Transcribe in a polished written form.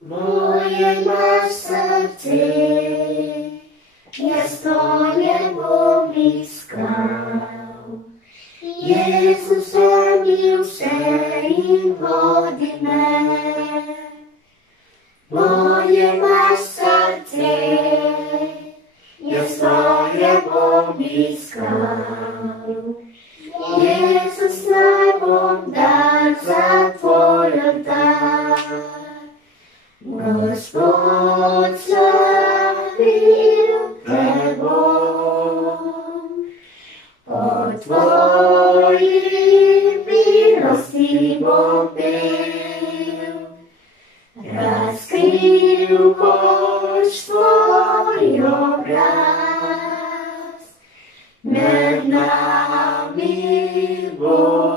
Moje masz srdce, ja stoję blisko. Jezus zamił się i wody me. Moje masz srdce, ja stoję blisko. Jezus najbom dar za Tvoj oltar. Gospod slavil Tebom, o Tvoji milosti bom pel. Razkril boš Tvoj obraz, med nami bo.